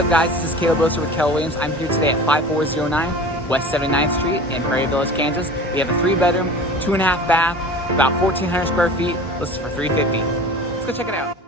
up guys, this is Caleb Oster with Keller Williams. I'm here today at 5409 West 79th Street in Prairie Village, Kansas. We have a 3-bedroom, 2.5 bath, about 1,400 square feet, listed for $350. Let's go check it out.